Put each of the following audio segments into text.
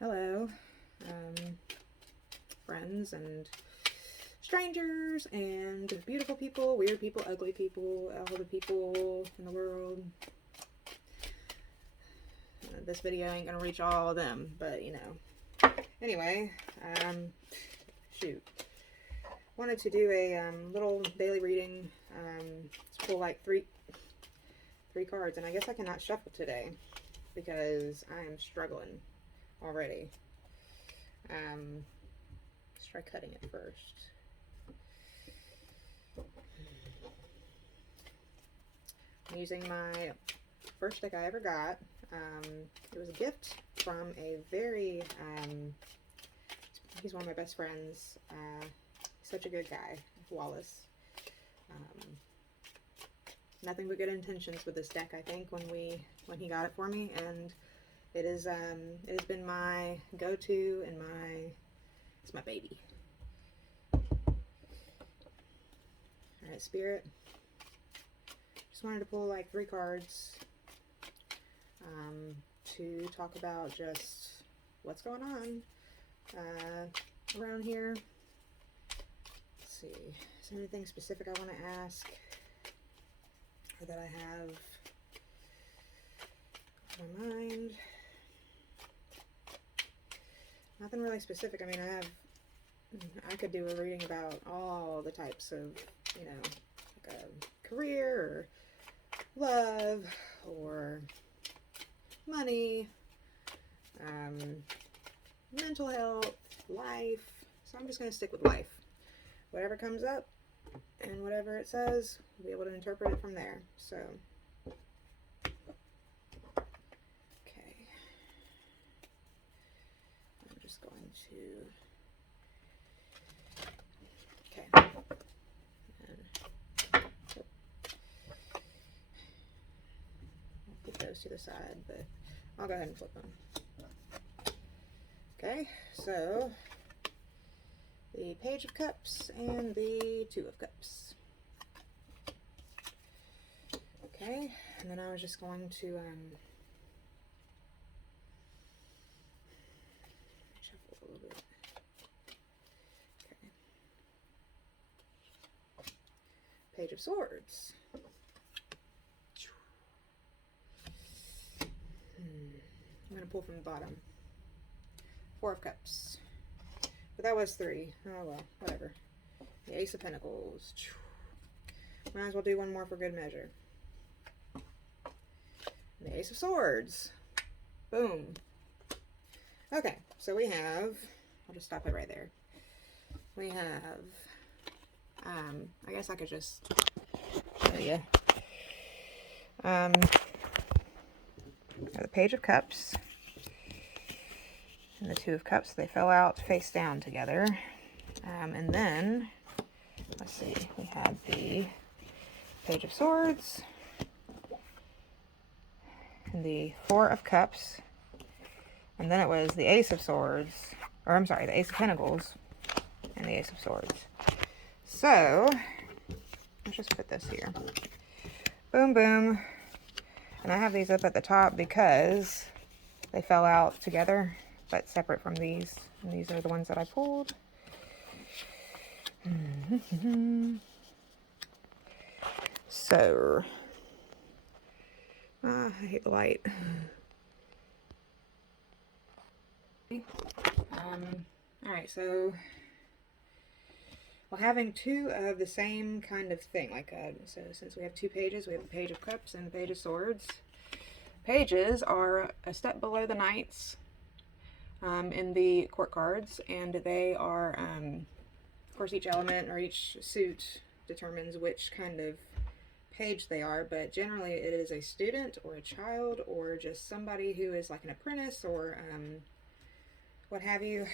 Hello, friends and strangers and beautiful people, weird people, ugly people, all the people in the world. This video ain't gonna reach all of them, but you know. Anyway, shoot. Wanted to do a little daily reading. To pull like three cards, and I guess I cannot shuffle today because I am struggling already. Let's try cutting it first. I'm using my first deck I ever got. It was a gift from a very, he's one of my best friends. Such a good guy, Wallace. Nothing but good intentions with this deck, I think, when he got it for me, and it has been my go-to and it's my baby. Alright, Spirit. Just wanted to pull like 3 cards to talk about just what's going on around here. Let's see, is there anything specific I want to ask or that I have on my mind? Nothing really specific. I mean, I could do a reading about all the types of, you know, like a career or love or money, mental health, life. So I'm just going to stick with life. Whatever comes up and whatever it says, we'll be able to interpret it from there. So, okay. I'm just going to, okay. And, I'll put those to the side, but I'll go ahead and flip them. Okay, so the Page of Cups and the Two of Cups. Okay, and then I was just going to shuffle a little bit. Okay. Page of Swords. I'm going to pull from the bottom. 4 of Cups. But that was 3. Oh well, whatever. The Ace of Pentacles. Might as well do one more for good measure. And the Ace of Swords. Boom. Okay, so we have, I'll just stop it right there. We have, I guess I could just show you. The Page of Cups and the Two of Cups, they fell out face down together. And then, let's see, we had the Page of Swords and the 4 of Cups, and then it was the Ace of Swords, or I'm sorry, the Ace of Pentacles and the Ace of Swords. So, let's just put this here. Boom, boom. And I have these up at the top because they fell out together, but separate from these. And these are the ones that I pulled. So, I hate the light. Alright, so, well, having 2 of the same kind of thing, like, so since we have 2 pages, we have the Page of Cups and the Page of Swords. Pages are a step below the knights in the court cards, and they are, of course, each element or each suit determines which kind of page they are, but generally it is a student or a child or just somebody who is like an apprentice or what have you.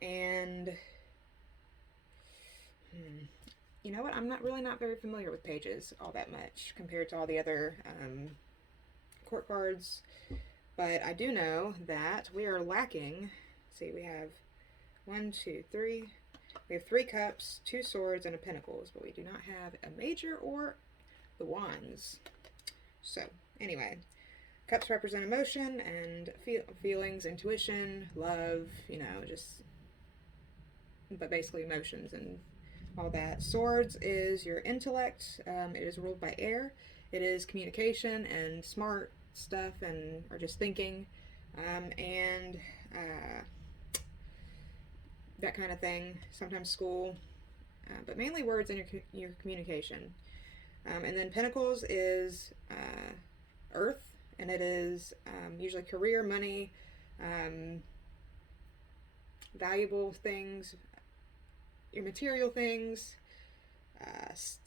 And you know what, I'm not very familiar with pages all that much compared to all the other court cards, but I do know that we are lacking. See, we have 1, 2, 3. We have 3 cups, 2 swords, and a pentacles, but we do not have a major or the wands. So anyway, Cups represent emotion and feelings, intuition, love, you know, just, but basically emotions and all that. Swords is your intellect. It is ruled by air. It is communication and smart stuff, and or just thinking, and that kind of thing. Sometimes school, but mainly words and your communication. And then Pentacles is Earth, and it is usually career, money, valuable things, your material things,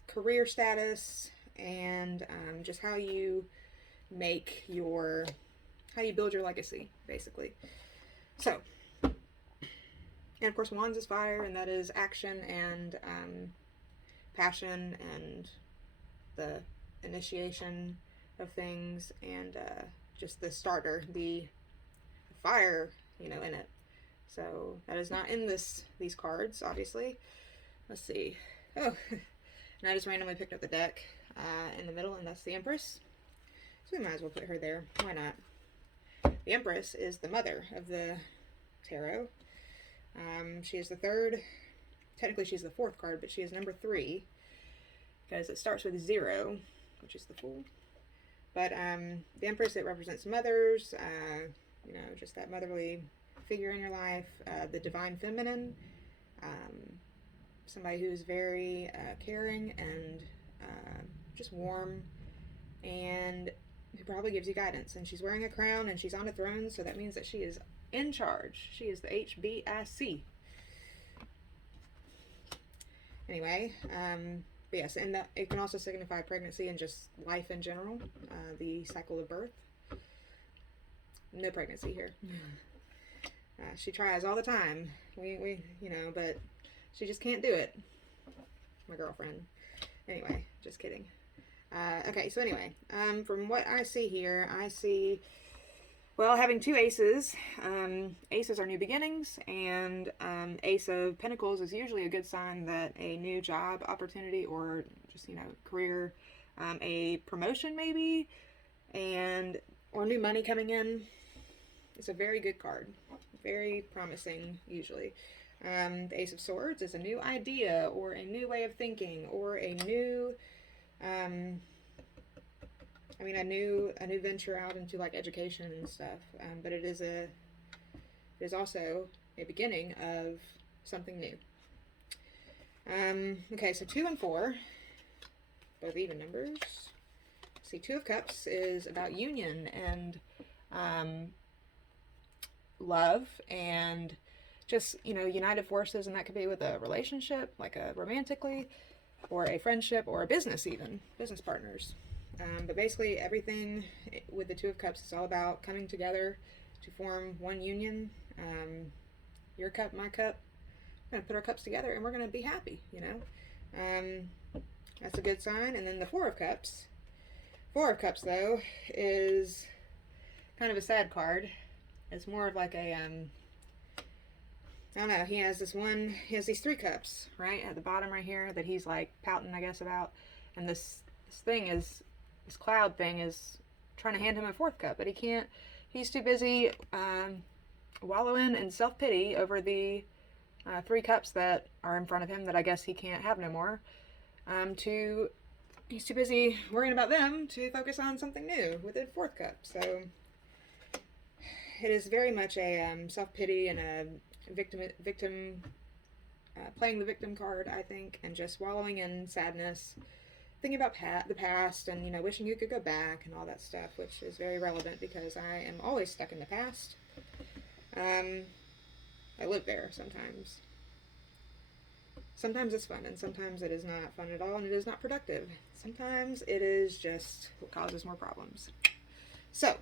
career status, and just how you build your legacy, basically. So, and of course, Wands is fire, and that is action and passion and the initiation of things, and just the starter, the fire, you know, in it. So that is not in these cards, obviously. Let's see. Oh, and I just randomly picked up the deck in the middle, and that's the Empress. So we might as well put her there. Why not? The Empress is the mother of the tarot. She is the third. Technically, she's the fourth card, but she is number 3 because it starts with 0, which is the Fool. But the Empress, it represents mothers, you know, just that motherly figure in your life, the divine feminine, somebody who's very caring and just warm, and who probably gives you guidance. And she's wearing a crown and she's on a throne, so that means that she is in charge. She is the HBIC. Anyway, but yes, and it can also signify pregnancy and just life in general, the cycle of birth. No pregnancy here. She tries all the time. We you know, but she just can't do it. My girlfriend. Anyway, just kidding. Okay, so anyway, from what I see here, I see, well, having 2 aces. Aces are new beginnings, and Ace of Pentacles is usually a good sign that a new job opportunity, or just, you know, career, a promotion maybe, or new money coming in. It's a very good card. Very promising, usually. The Ace of Swords is a new idea, or a new way of thinking, or a new, a new venture out into like education and stuff. But it is also a beginning of something new. Okay, so 2 and 4, both even numbers. See, 2 of Cups is about union and love and just, you know, united forces, and that could be with a relationship, like a romantically, or a friendship, or a business, even business partners. But basically everything with the 2 of Cups is all about coming together to form one union. Your cup, my cup. We're going to put our cups together and we're going to be happy, you know. That's a good sign. And then the 4 of Cups. 4 of Cups, though, is kind of a sad card. It's more of like a, I don't know, he has these 3 cups, right, at the bottom right here that he's like pouting, I guess, about. And this cloud thing is trying to hand him a 4th cup, but he can't. He's too busy wallowing in self-pity over the 3 cups that are in front of him that I guess he can't have no more. He's too busy worrying about them to focus on something new with the 4th cup. So it is very much a self-pity and a victim playing the victim card, I think, and just wallowing in sadness, thinking about the past, and, you know, wishing you could go back and all that stuff, which is very relevant because I am always stuck in the past. I live there sometimes. Sometimes it's fun, and sometimes it is not fun at all, and it is not productive. Sometimes it is just what causes more problems. So,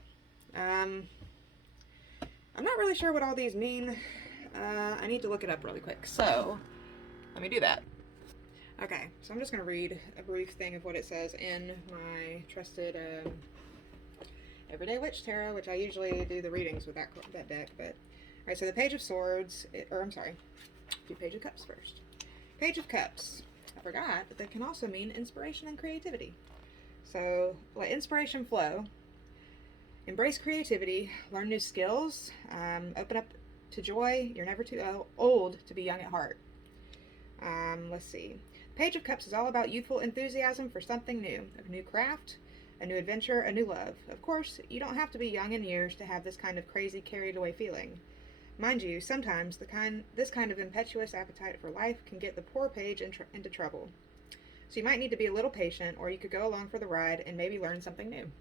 I'm not really sure what all these mean. I need to look it up really quick. So, let me do that. Okay, so I'm just going to read a brief thing of what it says in my trusted Everyday Witch Tarot, which I usually do the readings with that deck. But alright, so the Page of Swords, do Page of Cups first. Page of Cups. I forgot, but that can also mean inspiration and creativity. So, let inspiration flow. Embrace creativity, learn new skills, open up to joy. You're never too old to be young at heart. Let's see. Page of Cups is all about youthful enthusiasm for something new, a new craft, a new adventure, a new love. Of course, you don't have to be young in years to have this kind of crazy, carried away feeling. Mind you, sometimes this kind of impetuous appetite for life can get the poor page into trouble. So you might need to be a little patient, or you could go along for the ride and maybe learn something new.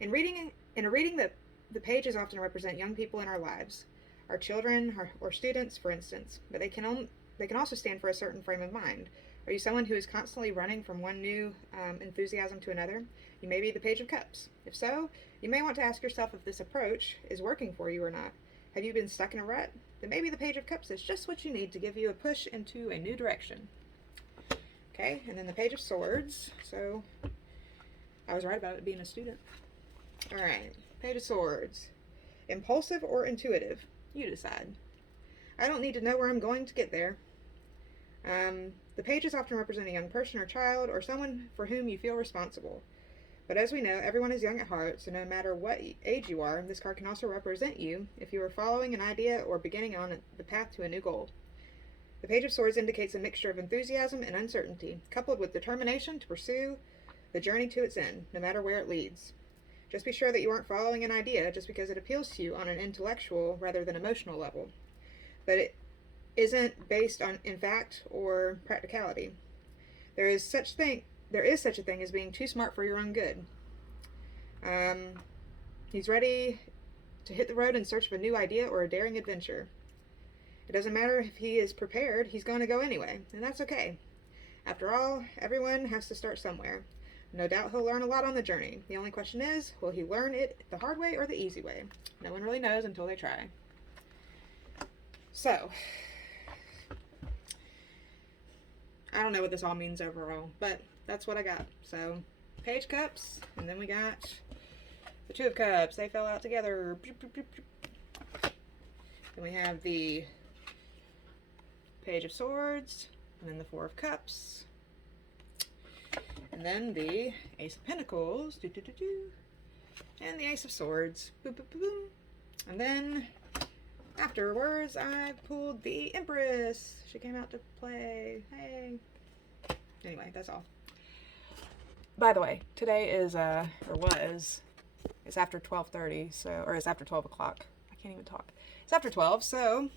In a reading, the pages often represent young people in our lives, our children or students, for instance, but they can also stand for a certain frame of mind. Are you someone who is constantly running from one new enthusiasm to another? You may be the Page of Cups. If so, you may want to ask yourself if this approach is working for you or not. Have you been stuck in a rut? Then maybe the Page of Cups is just what you need to give you a push into a new direction. Okay, and then the Page of Swords. So, I was right about it being a student. Alright, Page of Swords. Impulsive or intuitive? You decide. I don't need to know where I'm going to get there. The pages often represent a young person or child or someone for whom you feel responsible. But as we know, everyone is young at heart, so no matter what age you are, this card can also represent you if you are following an idea or beginning on the path to a new goal. The Page of Swords indicates a mixture of enthusiasm and uncertainty, coupled with determination to pursue the journey to its end, no matter where it leads. Just be sure that you aren't following an idea just because it appeals to you on an intellectual rather than emotional level. But it isn't based in fact or practicality. There is such a thing as being too smart for your own good. He's ready to hit the road in search of a new idea or a daring adventure. It doesn't matter if he is prepared, he's going to go anyway, and that's okay. After all, everyone has to start somewhere. No doubt he'll learn a lot on the journey. The only question is, will he learn it the hard way or the easy way? No one really knows until they try. So, I don't know what this all means overall, but that's what I got. So, Page Cups, and then we got the Two of Cups. They fell out together. Then we have the Page of Swords, and then the Four of Cups, and then the Ace of Pentacles, and the Ace of Swords, and then afterwards I pulled the Empress. She came out to play. Hey. Anyway, that's all. By the way, today is it's after 12:30, so, or it's after 12 o'clock. I can't even talk. It's after 12, so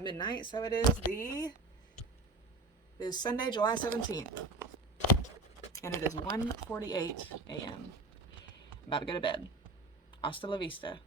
midnight. So it is Sunday, July 17th, and it is 1:48 a.m. About to go to bed. Hasta la vista.